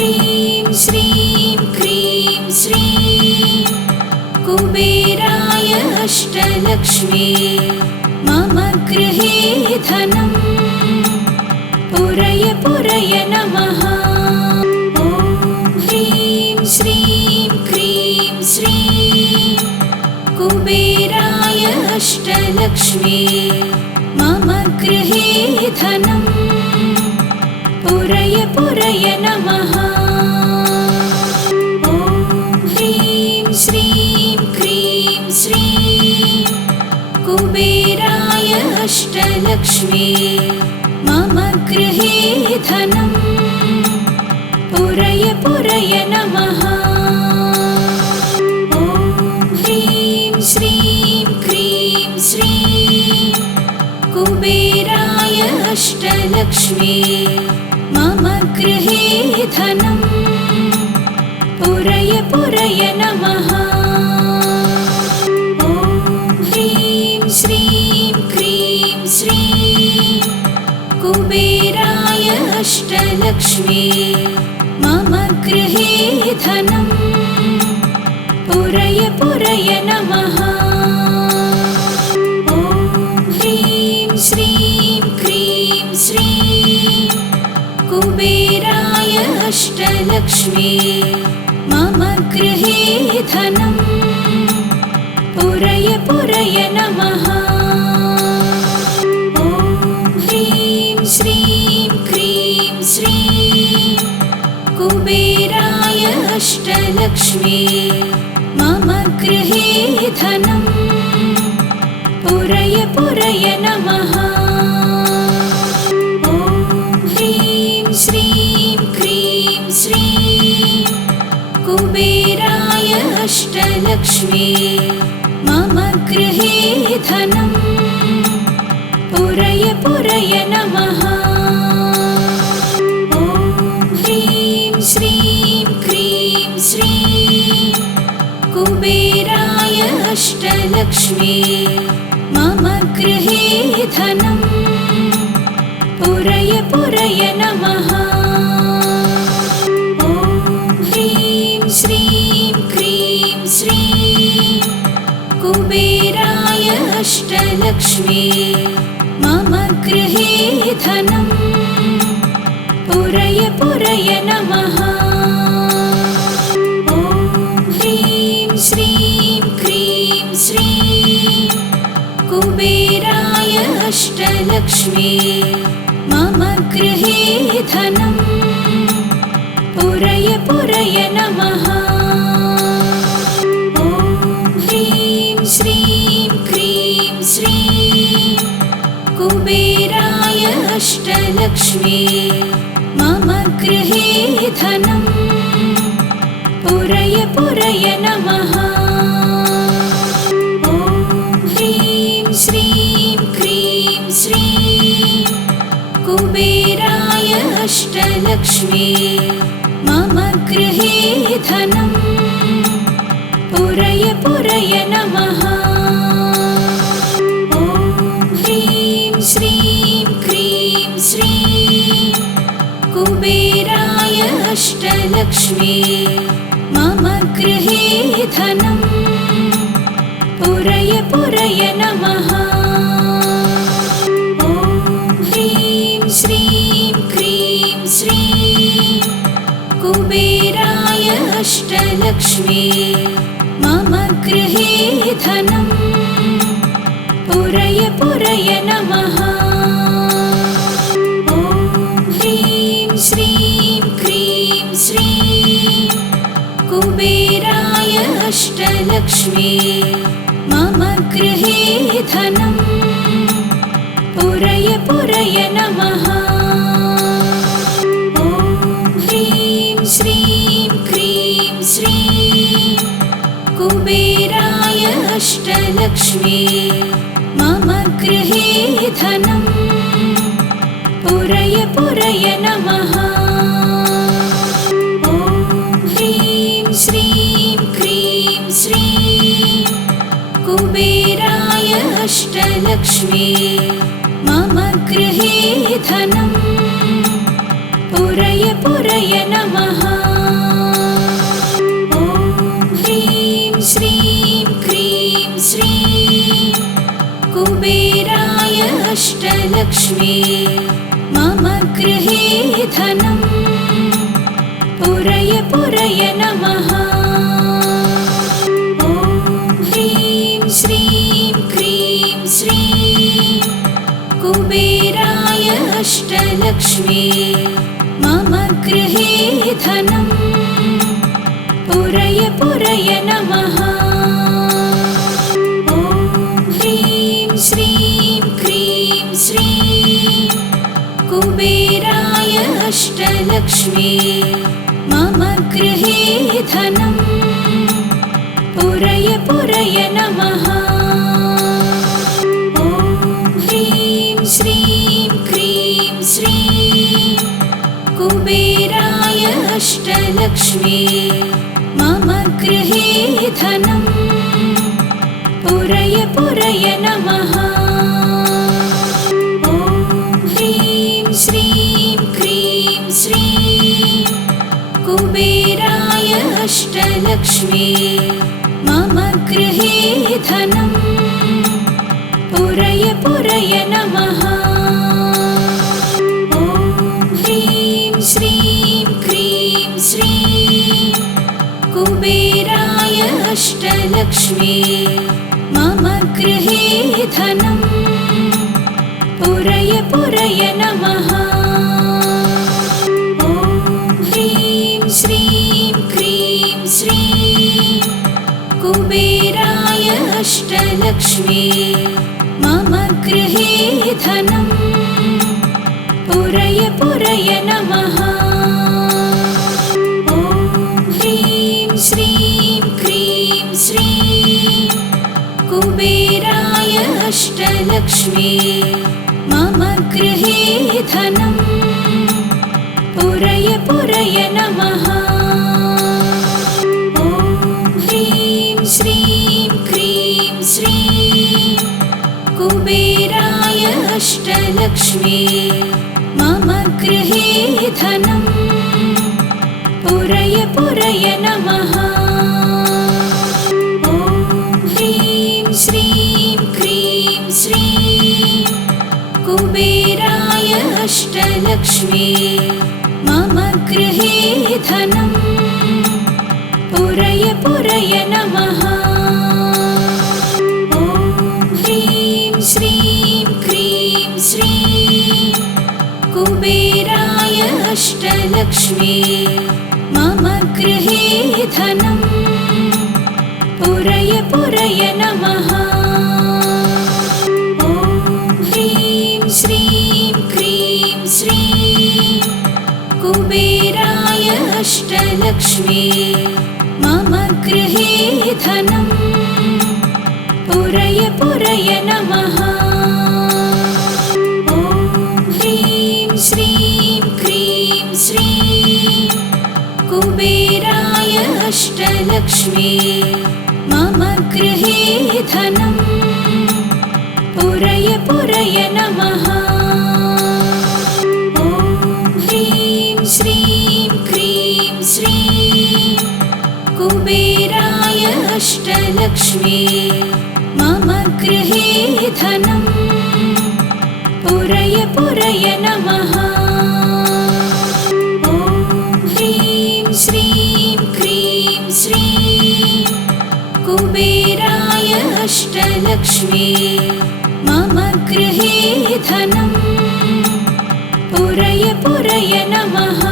ह्रीं श्रीं क्रीं श्रीं कुबेराय अष्टलक्ष्मी मम गृहे धनं पुरय पुरय नमः। ॐ ह्रीं श्रीं क्रीं श्रीं कुबेराय अष्टलक्ष्मी मम गृहे धनं पुरय पुरय नमः। ॐ ह्रीं श्रीं क्रीं श्रीं कुबेराय अष्टलक्ष्मी मम गृहे धनं पुरय पुरय नमः। ॐ ह्रीं श्रीं क्रीं श्रीं कुबेराय अष्टलक्ष्मी मम गृहे धनं पुरय पुरय नमः। ॐ ह्रीं श्रीं क्रीं श्रीं कुबेराय अष्टलक्ष्मी मम गृहे धनं पुरय पुरय नमः। ॐ ह्रीं श्रीं क्रीं श्रीं कुबेराय अष्टलक्ष्मी मम गृहे धनं पुरय पुरय नमः। ॐ ह्रीं श्रीं क्रीं श्रीं कुबेराय अष्टलक्ष्मी मम गृहे धनं पुरय पुरय नमः। ॐ ह्रीं श्रीं क्रीं श्रीं कुबेराय अष्टलक्ष्मी मम गृहे धनं पुरय पुरय नमः। ॐ ह्रीं श्रीं क्रीं श्रीं कुबेराय अष्टलक्ष्मी मम गृहे धनं पुरय पुरय नमः। ॐ ह्रीं श्रीं क्रीं श्रीं कुबेराय अष्टलक्ष्मी मम गृहे धनं पुरय पुरय नमः। ॐ ह्रीं श्रीं क्रीं श्रीं कुबेराय अष्टलक्ष्मी मम गृहे धनं पुरय पुरय नमः। ॐ ह्रीं श्रीं क्रीं श्रीं कुबेराय अष्टलक्ष्मी मम गृहे धनं पुरय पुरय नमः। ॐ ह्रीं श्रीं क्रीं श्रीं कुबेराय अष्टलक्ष्मी मम गृहे धनं पुरय पुरय नमः। ॐ ह्रीं श्रीं क्रीं श्रीं कुबेराय अष्टलक्ष्मी मम गृहे धनं पुरय पुरय नमः। ॐ ह्रीं श्रीं क्रीं श्रीं कुबेराय अष्टलक्ष्मी मम गृहे धनं पुरय पुरय नमः। ॐ ह्रीं श्रीं क्रीं श्रीं कुबेराय अष्टलक्ष्मी मम गृहे धनं पुरय पुरय नमः। ॐ ह्रीं श्रीं क्रीं श्रीं कुबेराय अष्टलक्ष्मी मम गृहे धनं पुरय पुरय नमः। ॐ ह्रीं श्रीं क्रीं श्रीं कुबेराय अष्टलक्ष्मी मम गृहे धनं पुरय पुरय नमः। ॐ ह्रीं श्रीं क्रीं श्रीं कुबेराय अष्टलक्ष्मी मम गृहे धनम् पुरय पुरय नमः। ॐ ह्रीं श्रीं क्रीं श्रीं कुबेराय अष्टलक्ष्मी मम गृहे धनम् पुरय पुरय नमः। ॐ ह्रीं श्रीं क्रीं श्रीं कुबेराय अष्टलक्ष्मी मम गृहे धनम् पुरय पुरय नमः। ॐ ह्रीं श्रीं क्रीं श्रीं कुबेराय अष्टलक्ष्मी मम गृहे धनम् पुरय पुरय नमः। ॐ ह्रीं श्रीं क्रीं श्रीं कुबेराय अष्टलक्ष्मी मम गृहे धनम् पुरय पुरय नमः। ॐ ह्रीं श्रीं क्रीं श्रीं कुबेराय अष्टलक्ष्मी मम गृहे धनम् पुरय पुरय नमः। ॐ ह्रीं श्रीं क्रीं श्रीं कुबेराय अष्टलक्ष्मी मम गृहे धनम् पुरय पुरय नमः। ॐ ह्रीं श्रीं क्रीं श्रीं कुबेराय अष्टलक्ष्मी मम गृहे धनम् पुरय पुरय नमः। ॐ ह्रीं श्रीं क्रीं श्रीं कुबेराय अष्टलक्ष्मी मम गृहे धनम् पुरय पुरय नमः। ॐ ह्रीं श्रीं क्रीं श्रीं कुबेराय अष्टलक्ष्मी मम गृहे धनम् पुरय पुरय नमः। ॐ ह्रीं श्रीं क्रीं श्रीं कुबेराय अष्टलक्ष्मी मम गृहे धनम् पुरय पुरय नमः। ॐ ह्रीं श्रीं क्रीं श्रीं कुबेराय अष्टलक्ष्मी मम गृहे धनम् पुरय पुरय नमः। ॐ ह्रीं श्रीं क्रीं श्रीं कुबेराय अष्टलक्ष्मी मम गृहे धनम् पुरय पुरय नमः। ॐ ह्रीं श्रीं क्रीं श्रीं कुबेराय अष्टलक्ष्मी मम गृहे धनम् पुरय पुरय नमः। ॐ ह्रीं श्रीं क्रीं श्रीं कुबेराय अष्टलक्ष्मी मम गृहे धनम् पुरय पुरय नमः।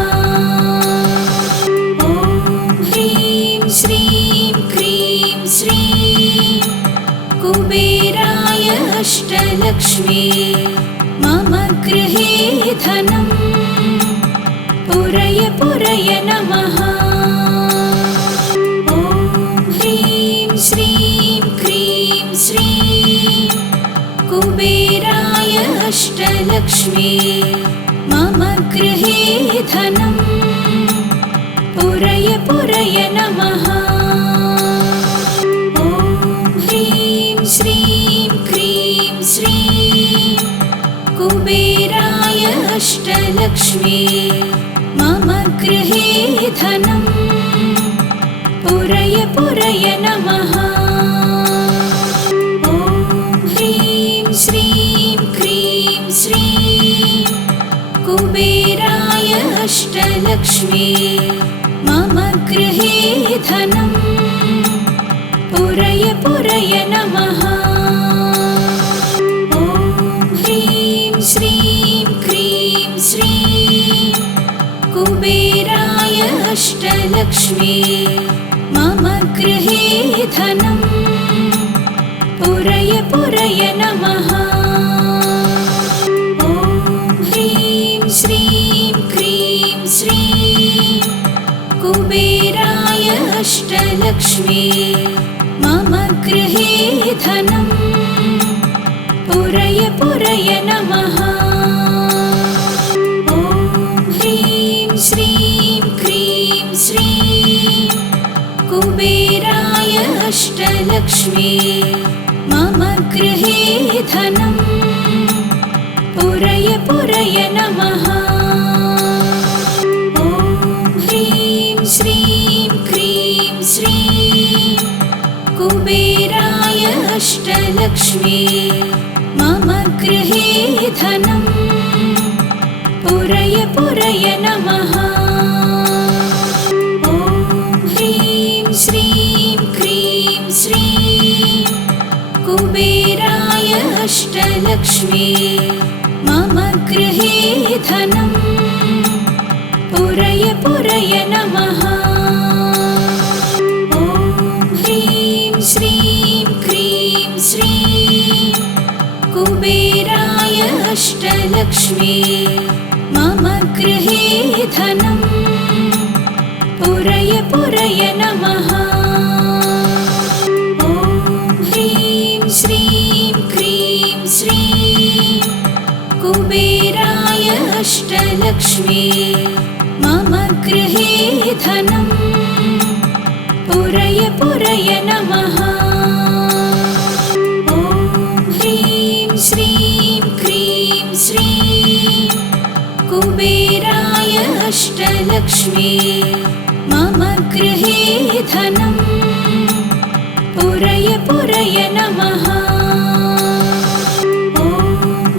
ॐ ह्रीं श्रीं क्रीं श्रीं कुबेराय अष्टलक्ष्मी मम गृहे धनम् पुरय पुरय नमः। ॐ ह्रीं श्रीं क्रीं श्रीं कुबेराय अष्टलक्ष्मी मम गृहे धनम् पुरय पुरय नमः। ॐ ह्रीं श्रीं क्रीं श्रीं कुबेराय अष्टलक्ष्मी मम गृहे धनं पुरय पुरय नमः। ॐ ह्रीं श्रीं क्रीं श्रीं कुबेराय अष्टलक्ष्मी मम गृहे धनं पुरय पुरय नमः। ॐ ह्रीं श्रीं क्रीं श्रीं कुबेराय अष्टलक्ष्मी मम गृहे धनं पुरय पुरय नमः। ॐ ह्रीं श्रीं क्रीं श्रीं कुबेराय अष्टलक्ष्मी मम गृहे धनं पुरय पुरय नमः। ॐ ह्रीं श्रीं क्रीं श्रीं कुबेराय अष्टलक्ष्मी मम गृहे धनं पुरय पुरय नमः। ॐ ह्रीं श्रीं क्रीं श्रीं कुबेराय अष्टलक्ष्मी मम गृहे धनं पुरय पुरय नमः। ॐ ह्रीं श्रीं क्रीं श्रीं कुबेराय अष्टलक्ष्मी मम गृहे धनं पुरय पुरय नमः। ॐ ह्रीं श्रीं क्रीं श्रीं कुबेराय अष्टलक्ष्मी मम गृहे धनं पुरय पुरय नमः। ॐ ह्रीं श्रीं क्रीं श्रीं कुबेराय अष्टलक्ष्मी मम गृहे धनं पुरय पुरय नमः। ॐ ह्रीं श्रीं क्रीं श्रीं कुबेराय अष्टलक्ष्मी मम गृहे धनं पुरय पुरय नमः। ॐ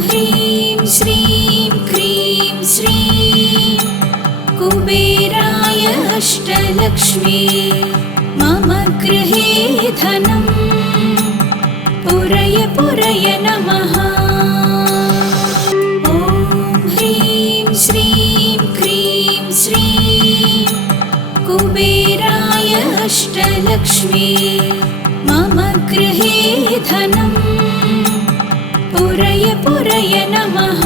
ह्रीं श्रीं क्रीं श्रीं कुबेराय अष्टलक्ष्मी मम गृहे धनं पुरय पुरय नमः। ॐ ह्रीं श्रीं क्रीं श्रीं कुबेराय अष्टलक्ष्मी मम गृहे धनं पुरय पुरय नमः।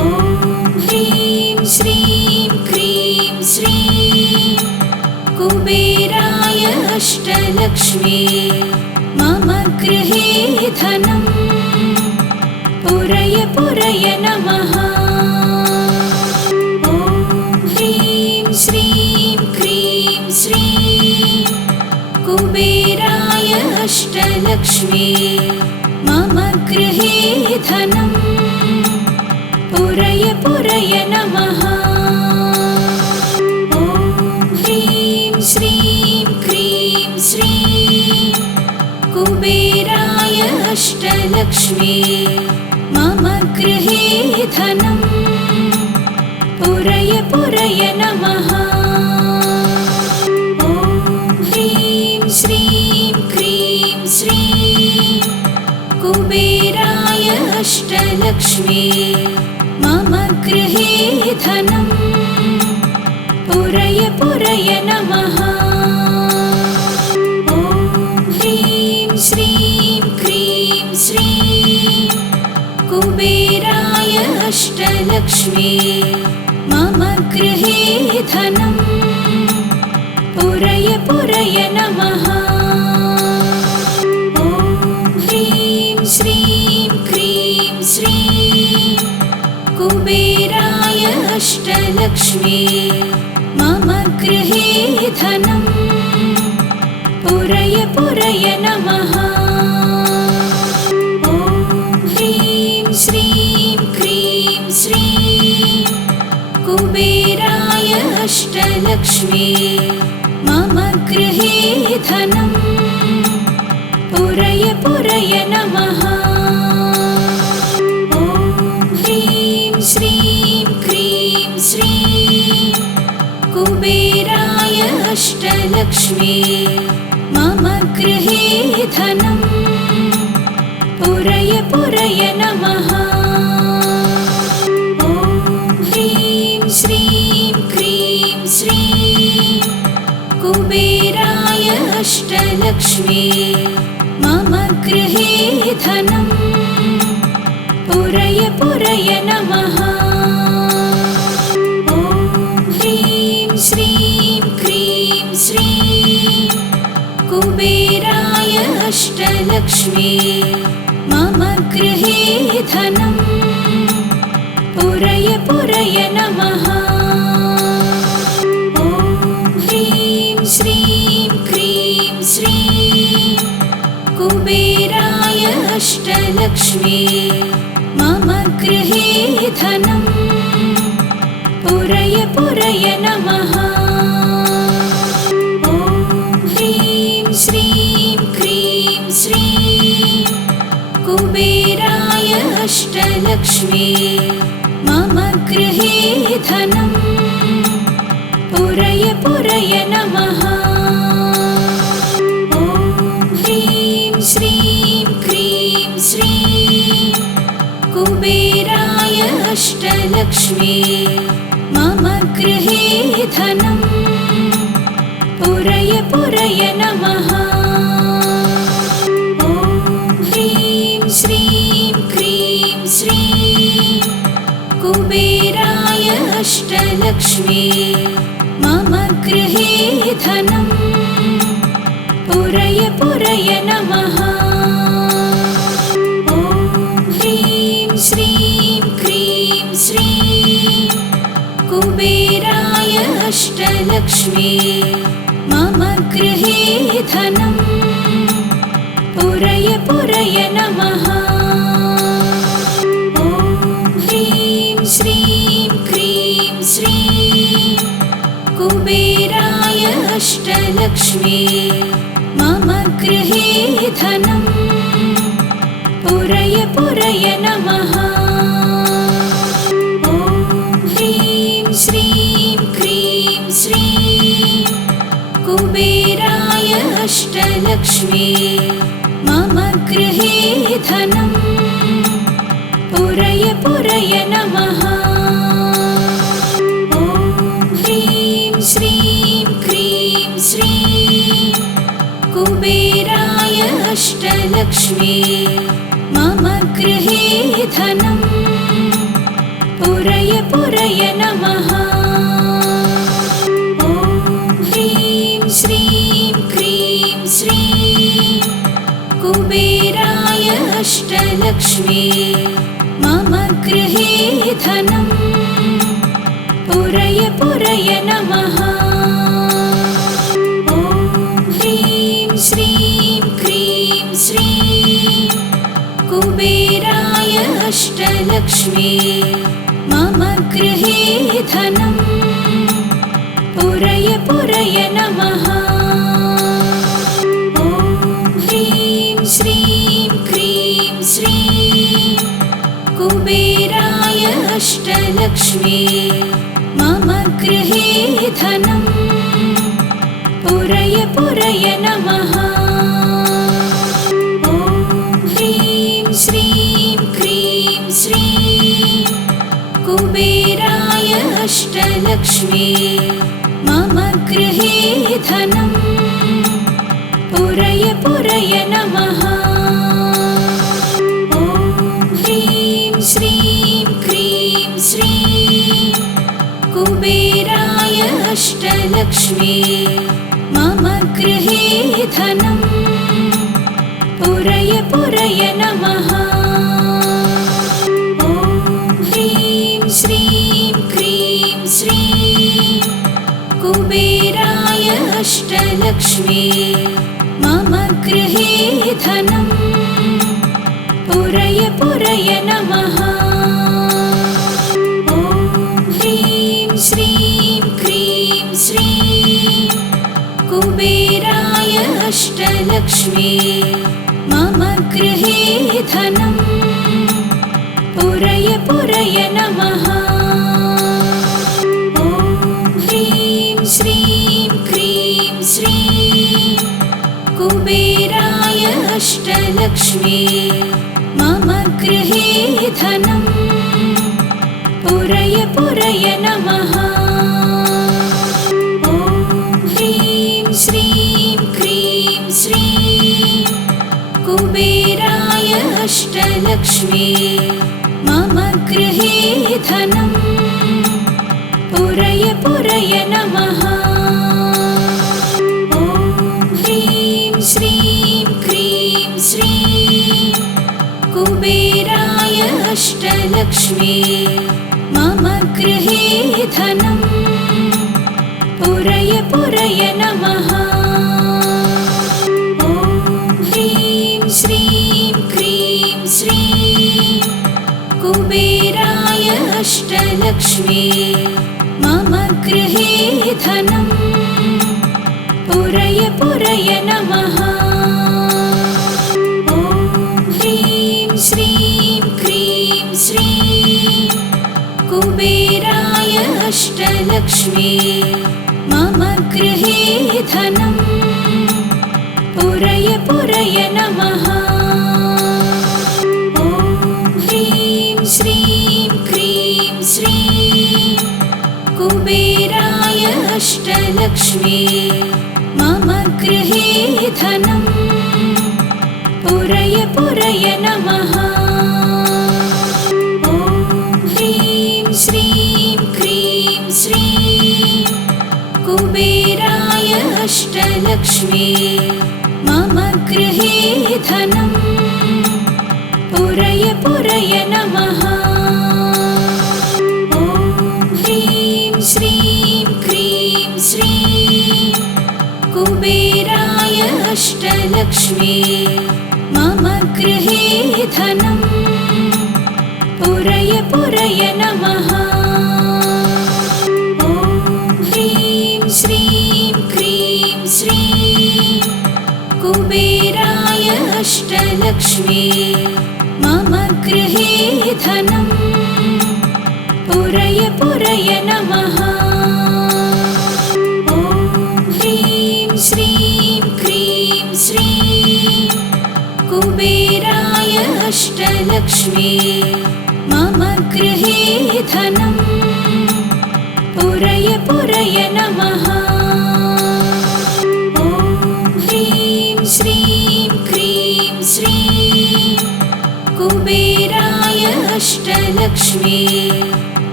ॐ ह्रीं श्रीं क्रीं श्रीं कुबेराय अष्टलक्ष्मी मम गृहे धनं पुरय पुरय नमः। ॐ ह्रीं श्रीं क्रीं श्रीं कुबेराय अष्टलक्ष्मी मम गृहे धनं पुरय पुरय नमः। ॐ ह्रीं श्रीं क्रीं श्रीं कुबेराय अष्टलक्ष्मी मम गृहे धनं पुरय पुरय नमः। ॐ ह्रीं श्रीं क्रीं श्रीं कुबेराय अष्टलक्ष्मी मम गृहे धनं पुरय पुरय नमः। ॐ ह्रीं श्रीं क्रीं श्रीं कुबेराय अष्टलक्ष्मी मम गृहे धनं पुरय पुरय नमः। ॐ ह्रीं श्रीं क्रीं श्रीं कुबेराय अष्टलक्ष्मी मम गृहे धनं पुरय पुरय नमः। ॐ ह्रीं श्रीं क्रीं श्रीं कुबेराय अष्टलक्ष्मी मम गृहे धनम् पुरय पुरय नमः। ॐ ह्रीं श्रीं क्रीं श्रीं कुबेराय अष्टलक्ष्मी मम गृहे धनम् पुरय पुरय नमः। ॐ ह्रीं श्रीं क्रीं श्रीं कुबेराय अष्टलक्ष्मी मम गृहे धनम् पुरय पुरय नमः। ॐ ह्रीं श्रीं क्रीं श्रीं कुबेराय अष्टलक्ष्मी मम गृहे धनम् पुरय पुरय नमः। ॐ ह्रीं श्रीं क्रीं श्रीं कुबेराय अष्टलक्ष्मी मम गृहे धनम् पुरय पुरय नमः। ॐ ह्रीं श्रीं क्रीं श्रीं कुबेराय अष्टलक्ष्मी मम गृहे धनम् पुरय पुरय नमः। ॐ ह्रीं श्रीं क्रीं श्रीं कुबेराय अष्टलक्ष्मी मम गृहे धनम् पुरय पुरय नमः। ॐ ह्रीं श्रीं क्रीं श्रीं कुबेराय अष्टलक्ष्मी मम गृहे धनम् पुरय पुरय नमः। ॐ ह्रीं श्रीं क्रीं श्रीं कुबेराय अष्टलक्ष्मी मम गृहे धनम् पुरय पुरय नमः। ॐ ह्रीं श्रीं क्रीं श्रीं कुबेराय अष्टलक्ष्मी मम गृहे धनम् पुरय पुरय नमः। ॐ ह्रीं श्रीं क्रीं श्रीं कुबेराय अष्टलक्ष्मी मम गृहे धनम् पुरय पुरय नमः। ॐ ह्रीं श्रीं क्रीं श्रीं कुबेराय अष्टलक्ष्मी मम गृहे धनम् पुरय पुरय नमः। ॐ ह्रीं श्रीं क्रीं श्रीं कुबेराय अष्टलक्ष्मी मम गृहे धनम् पुरय पुरय नमः। ॐ ह्रीं श्रीं क्रीं श्रीं कुबेराय अष्टलक्ष्मी मम गृहे धनम् पुरय पुरय नमः। ॐ ह्रीं श्रीं क्रीं श्रीं कुबेराय अष्टलक्ष्मी मम गृहे धनम् पुरय पुरय नमः। ॐ ह्रीं श्रीं क्रीं श्रीं कुबेराय अष्टलक्ष्मी मम गृहे धनम् पुरय पुरय नमः। ॐ ह्रीं श्रीं क्रीं श्रीं कुबेराय अष्टलक्ष्मी मम गृहे धनम् पुरय पुरय नमः। ॐ ह्रीं श्रीं क्रीं श्रीं कुबेराय अष्टलक्ष्मी मम गृहे धनम् पुरय पुरय नमः। ॐ ह्रीं श्रीं क्रीं श्रीं कुबेराय अष्टलक्ष्मी मम गृहे धनं पुरय पुरय नमः। ॐ ह्रीं श्रीं क्रीं श्रीं कुबेराय अष्टलक्ष्मी मम गृहे धनं पुरय पुरय नमः। ॐ ह्रीं श्रीं क्रीं श्रीं कुबेराय अष्टलक्ष्मी मम गृहे धनं पुरय पुरय नमः। ॐ ह्रीं श्रीं क्रीं श्रीं कुबेराय अष्टलक्ष्मी मम गृहे धनं पुरय पुरय नमः। ॐ ह्रीं श्रीं क्रीं श्रीं कुबेराय अष्टलक्ष्मी मम गृहे धनं पुरय पुरय नमः। ॐ ह्रीं श्रीं क्रीं श्रीं कुबेराय अष्टलक्ष्मी मम गृहे धनं पुरय पुरय नमः। ॐ ह्रीं श्रीं क्रीं श्रीं कुबेराय अष्टलक्ष्मी मम गृहे धनं पुरय पुरय नमः। ॐ ह्रीं श्रीं क्रीं श्रीं कुबेराय अष्टलक्ष्मी मम गृहे धनं पुरय पुरय नमः। ॐ ह्रीं श्रीं क्रीं श्रीं कुबेराय अष्टलक्ष्मी मम गृहे धनं पुरय पुरय नमः। ॐ ह्रीं श्रीं क्रीं श्रीं कुबेराय अष्टलक्ष्मी मम गृहे धनं पुरय पुरय नमः। ॐ ह्रीं श्रीं क्रीं श्रीं कुबेराय अष्टलक्ष्मी मम गृहे धनं पुरय पुरय नमः। ॐ ह्रीं श्रीं क्रीं श्रीं कुबेराय अष्टलक्ष्मी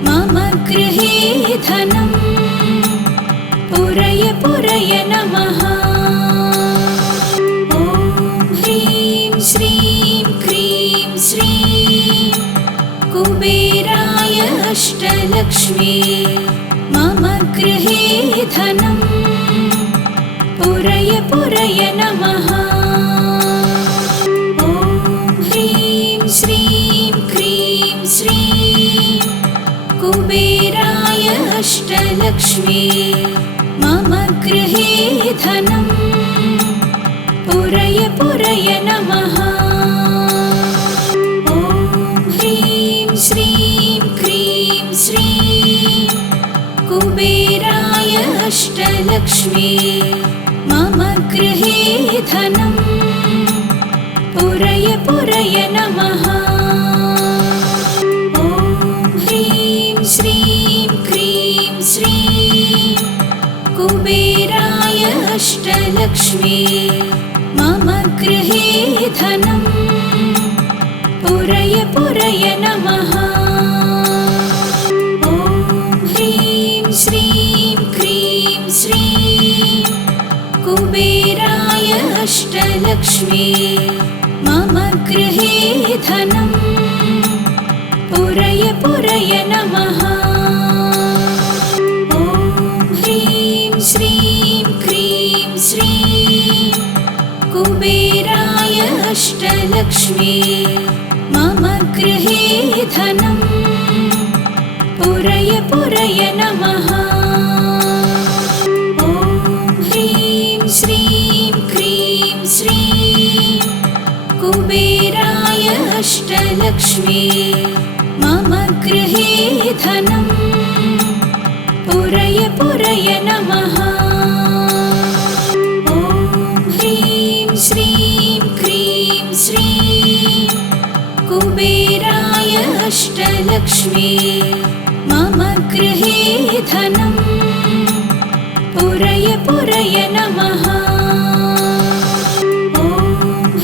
मम गृहे धनं पुरय पुरय नमः। ॐ ह्रीं श्रीं क्रीं श्रीं कुबेराय अष्टलक्ष्मी मम गृहे धनं पुरय पुरय नमः। ॐ ह्रीं श्रीं क्रीं श्रीं कुबेराय अष्टलक्ष्मी मम गृहे धनं पुरय पुरय नमः। ॐ ह्रीं श्रीं क्रीं श्रीं कुबेराय अष्टलक्ष्मी मम गृहे धनं पुरय पुरय नमः। ॐ ह्रीं श्रीं क्रीं श्रीं कुबेराय अष्टलक्ष्मी मम गृहे धनं पुरय पुरय नमः। ॐ ह्रीं श्रीं क्रीं श्रीं कुबेराय अष्टलक्ष्मी मम गृहे धनं पुरय पुरय नमः। ॐ ह्रीं श्रीं क्रीं श्रीं कुबेराय अष्टलक्ष्मी मम गृहे धनं पुरय पुरय नमः। अष्टलक्ष्मी मम गृहे धनं पुरय पुरय नमः। ॐ ह्रीं श्रीं क्रीं श्रीं कुबेराय अष्टलक्ष्मी मम गृहे धनं पुरय पुरय नमः। ॐ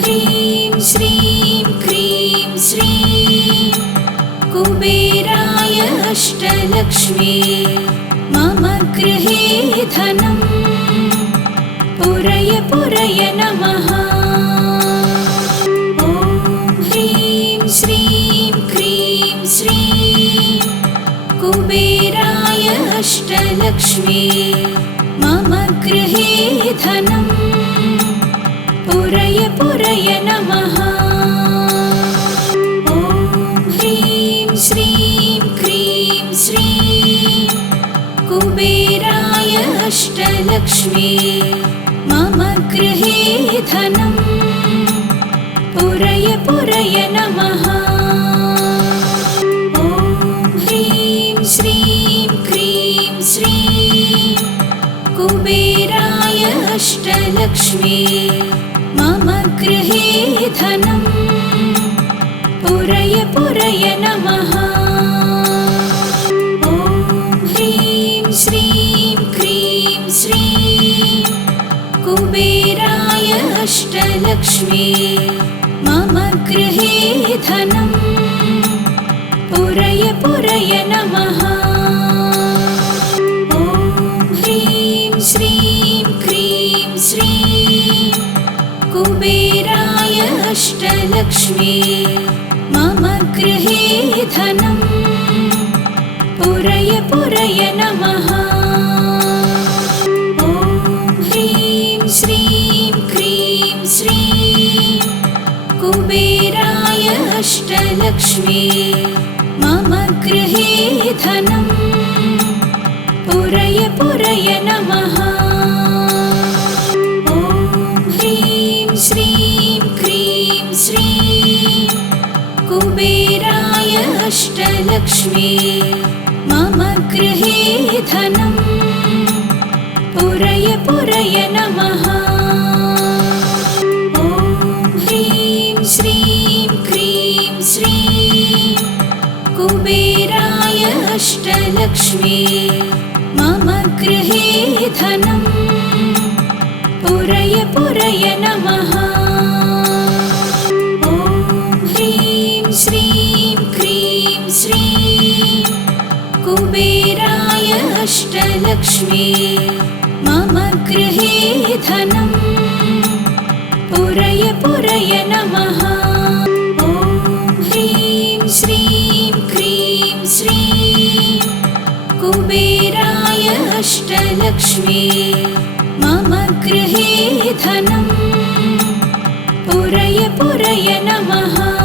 ह्रीं श्रीं क्रीं श्रीं कुबेराय अष्टलक्ष्मी मम गृहे धनं पुरय पुरय नमः। ॐ ह्रीं श्रीं क्रीं श्रीं कुबेराय अष्टलक्ष्मी मम गृहे धनं पुरय पुरय नमः। ॐ ह्रीं श्रीं क्रीं श्रीं कुबेराय अष्टलक्ष्मी मम गृहे धनं पुरय पुरय नमः। ॐ ह्रीं श्रीं क्रीं श्रीं कुबेराय अष्टलक्ष्मी मम गृहे धनं पुरय पुरय नमः। ॐ ह्रीं श्रीं क्रीं श्रीं कुबेराय अष्टलक्ष्मी मम गृहे धनं पुरय पुरय नमः। ॐ ह्रीं श्रीं क्रीं श्रीं कुबेराय अष्टलक्ष्मी मम गृहे धनं पुरय पुरय नमः। ॐ ह्रीं श्रीं क्रीं श्रीं कुबेराय अष्टलक्ष्मी मम गृहे धनं पुरय पुरय नमः। ॐ ह्रीं श्रीं क्रीं श्रीं कुबेराय अष्टलक्ष्मी मम गृहे धनं पुरय पुरय नमः। ॐ ह्रीं श्रीं क्रीं श्रीं कुबेराय अष्टलक्ष्मी मम गृहे धनं पुरय पुरय नमः। ॐ ह्रीं श्रीं क्रीं श्रीं कुबेराय अष्टलक्ष्मी मम गृहे धनं पुरय पुरय नमः। ॐ ह्रीं श्रीं क्रीं श्रीं कुबेराय अष्टलक्ष्मी मम गृहे धनं पुरय पुरय नमः।